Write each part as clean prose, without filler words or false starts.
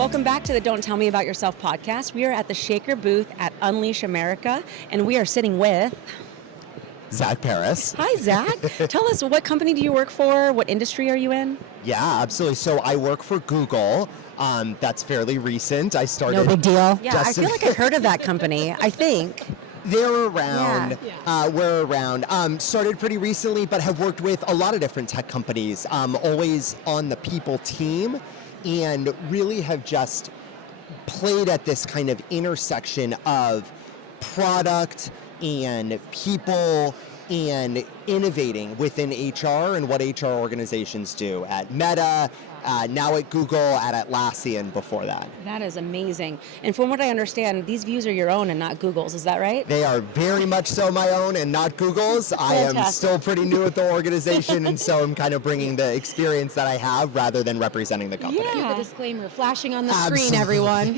Welcome back to the Don't Tell Me About Yourself podcast. We are at the Shaker booth at Unleash America, and we are sitting with Zach Parris. Hi, Zach. Tell us, what company do you work for? What industry are you in? Yeah, absolutely. So I work for Google. That's fairly recent. I started. No big deal. Yeah, I feel like I've heard of that company. I think. They're around. Yeah. We're around. Started pretty recently, but have worked with a lot of different tech companies. Always on the people team, and really have just played at this kind of intersection of product and people and innovating within HR and what HR organizations do at Meta, now at Google, at Atlassian before that. That is amazing. And from what I understand, these views are your own and not Google's. Is that right? They are very much so my own and not Google's. I am still pretty new at the organization, and so I'm kind of bringing the experience that I have rather than representing the company. Yeah. The disclaimer flashing on the screen, everyone.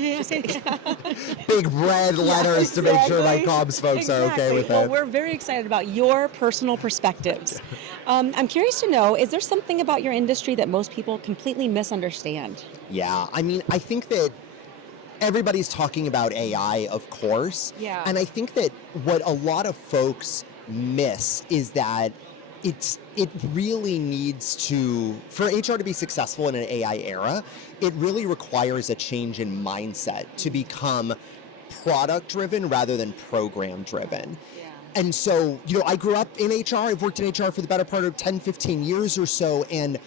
Big red letters to make sure my comms folks are okay with it. Well, we're very excited about your personal perspectives. I'm curious to know, is there something about your industry that most people completely misunderstand? Yeah, I mean, I think that everybody's talking about AI, of course. Yeah. And I think that what a lot of folks miss is that it really needs to, for HR to be successful in an AI era, it really requires a change in mindset to become product driven rather than program driven. Yeah. And so, I grew up in HR. I've worked in HR for the better part of 10, 15 years or so. And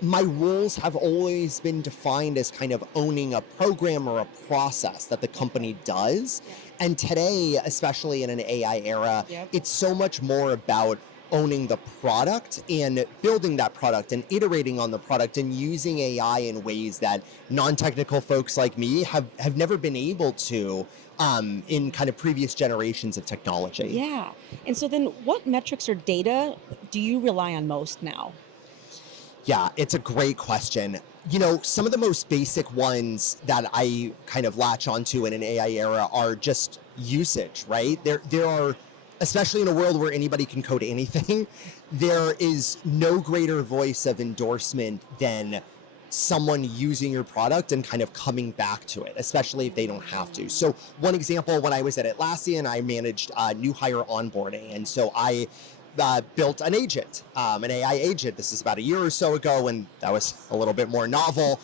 my roles have always been defined as kind of owning a program or a process that the company does. Yeah. And today, especially in an AI era, it's so much more about owning the product and building that product and iterating on the product and using AI in ways that non-technical folks like me have never been able to in kind of previous generations of technology. Yeah. And so then what metrics or data do you rely on most now? Yeah, it's a great question. Some of the most basic ones that I kind of latch onto in an AI era are just usage, right? There are, especially in a world where anybody can code anything, there is no greater voice of endorsement than someone using your product and kind of coming back to it, especially if they don't have to. So one example, when I was at Atlassian, I managed new hire onboarding. And so I built an agent, an AI agent. This is about a year or so ago, and that was a little bit more novel.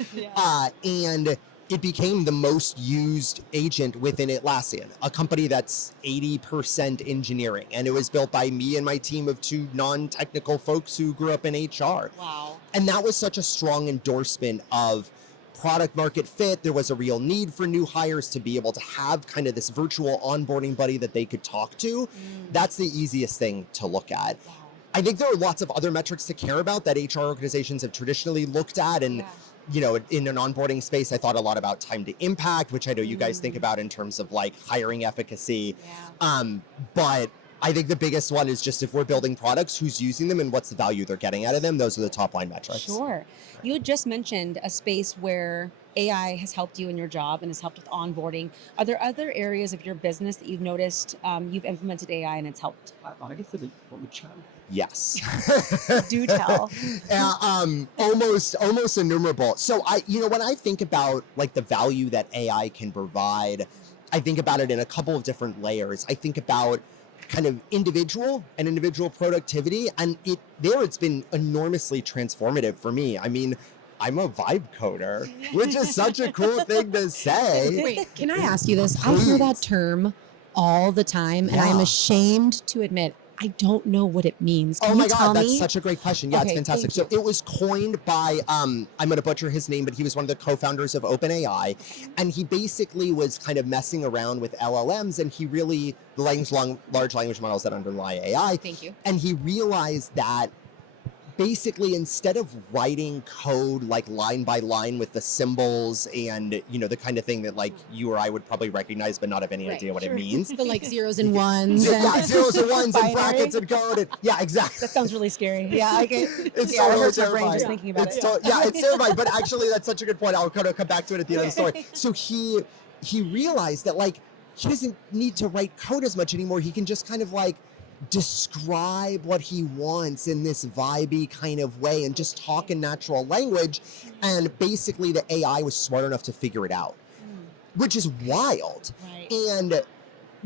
And it became the most used agent within Atlassian, a company that's 80% engineering. And it was built by me and my team of 2 non-technical folks who grew up in HR. Wow. And that was such a strong endorsement of product market fit. There was a real need for new hires to be able to have kind of this virtual onboarding buddy that they could talk to. That's the easiest thing to look at. Wow. I think there are lots of other metrics to care about that HR organizations have traditionally looked at. And, in an onboarding space, I thought a lot about time to impact, which I know you guys think about in terms of like hiring efficacy. But I think the biggest one is just if we're building products, who's using them and what's the value they're getting out of them. Those are the top line metrics. Sure. You had just mentioned a space where AI has helped you in your job and has helped with onboarding. Are there other areas of your business that you've noticed you've implemented AI and it's helped? Yes. Do tell. Almost innumerable. So when I think about like the value that AI can provide, I think about it in a couple of different layers. I think about kind of individual productivity, and it's been enormously transformative for me. I mean, I'm a vibe coder, which is such a cool thing to say. Wait, can I ask you this? Please. I hear that term all the time, and I'm ashamed to admit I don't know what it means. Can oh my you God, tell that's me? such a great question. Yeah, Okay, it's fantastic. So it was coined by, I'm going to butcher his name, but he was one of the co-founders of OpenAI. And he basically was kind of messing around with LLMs, and he really, the large language models that underlie AI. Thank you. And he realized that basically instead of writing code like line by line with the symbols and the kind of thing that like you or I would probably recognize but not have any idea what it means. The like zeros and ones. Zeros and ones and brackets and code. And, yeah, exactly. That sounds really scary. Yeah, I get it's yeah, so it hurts my terrifying. brain just thinking about it. It's terrifying. But actually, that's such a good point. I'll kind of come back to it at the end of the story. So he realized that like he doesn't need to write code as much anymore. He can just kind of like describe what he wants in this vibey kind of way and just talk in natural language. And basically the AI was smart enough to figure it out, which is wild. Right. And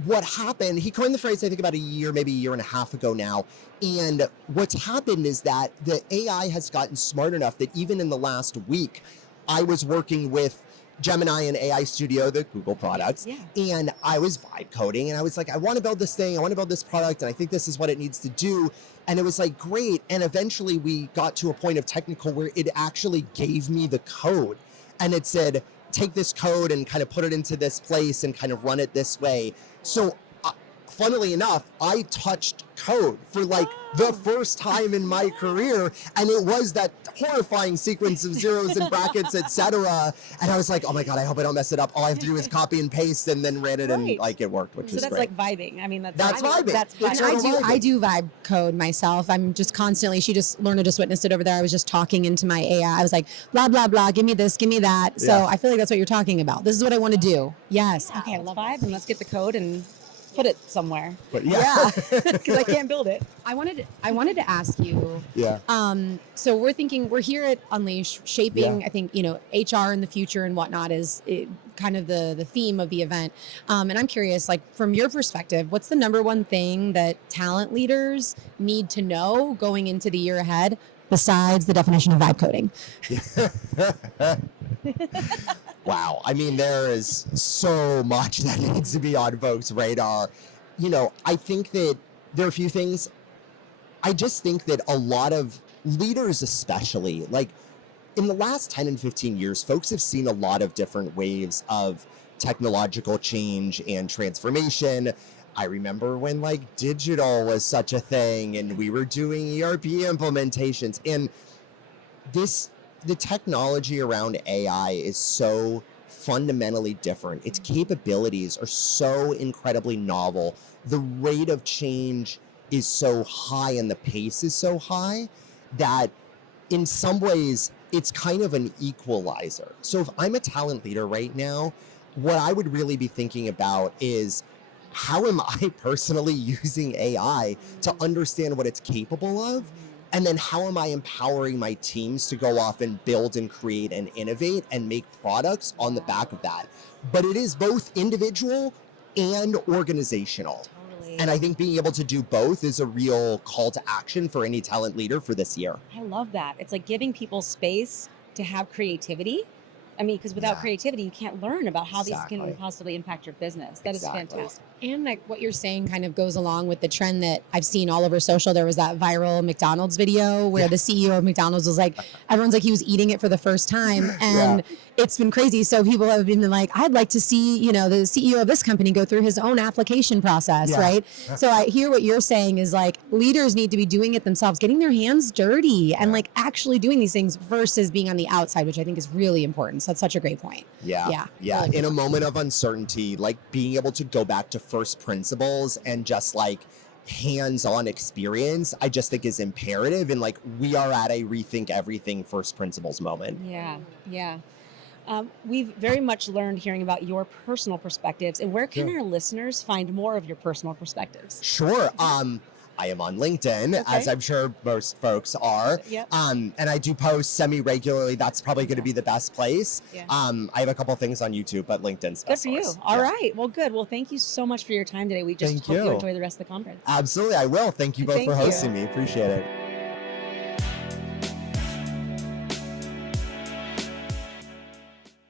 what happened, he coined the phrase, I think about a year, maybe a year and a half ago now. And what's happened is that the AI has gotten smart enough that even in the last week, I was working with Gemini and AI Studio, the Google products, and I was vibe coding, and I was like, I want to build this thing, I want to build this product, and I think this is what it needs to do. And it was like, great. And eventually we got to a point of technical where it actually gave me the code, and it said, take this code and kind of put it into this place and kind of run it this way. So funnily enough, I touched code for like the first time in my career, and it was that horrifying sequence of zeros and brackets, etc. And I was like, oh my God, I hope I don't mess it up. All I have to do is copy and paste, and then ran it and like it worked, which is that's great. like vibing. I mean, That's vibing. That's It's vibing. I do vibe code myself. I'm just constantly, Lorna just witnessed it over there. I was just talking into my AI. I was like, blah, blah, blah, give me this, give me that. So I feel like that's what you're talking about. This is what I want to do. Yes. Okay, I love vibe, and let's get the code and put it somewhere. But Because I can't build it. I wanted to ask you. Yeah. So we're here at Unleash, shaping. I think HR in the future and whatnot is kind of the theme of the event. And I'm curious, like from your perspective, what's the number one thing that talent leaders need to know going into the year ahead, besides the definition of vibe coding? Wow. I mean, there is so much that needs to be on folks' radar. I think that there are a few things. I just think that a lot of leaders, especially, like in the last 10 and 15 years, folks have seen a lot of different waves of technological change and transformation. I remember when like digital was such a thing and we were doing ERP implementations, and the technology around AI is so fundamentally different. Its capabilities are so incredibly novel. The rate of change is so high and the pace is so high that in some ways it's kind of an equalizer. So if I'm a talent leader right now, what I would really be thinking about is, how am I personally using AI to understand what it's capable of? And then how am I empowering my teams to go off and build and create and innovate and make products on the back of that? But it is both individual and organizational. Totally. And I think being able to do both is a real call to action for any talent leader for this year. I love that. It's like giving people space to have creativity. I mean, because without creativity, you can't learn about how these can possibly impact your business. That is fantastic. And like what you're saying kind of goes along with the trend that I've seen all over social. There was that viral McDonald's video where the CEO of McDonald's was like, everyone's like, he was eating it for the first time. And it's been crazy. So people have been like, I'd like to see, the CEO of this company go through his own application process, right? So I hear what you're saying is like, leaders need to be doing it themselves, getting their hands dirty and like actually doing these things versus being on the outside, which I think is really important. So that's such a great point. Yeah. Really in a moment of uncertainty, like being able to go back to first principles and just like hands-on experience, I just think is imperative. And like, we are at a rethink everything first principles moment. Yeah. We've very much learned hearing about your personal perspectives. And where can our listeners find more of your personal perspectives? Sure. I am on LinkedIn, as I'm sure most folks are. And I do post semi-regularly. That's probably going to be the best place. I have a couple things on YouTube, but LinkedIn's best. Good for you. All right. Well, good. Well, thank you so much for your time today. We just hope you enjoy the rest of the conference. Absolutely. I will. Thank you both for hosting me. Appreciate it.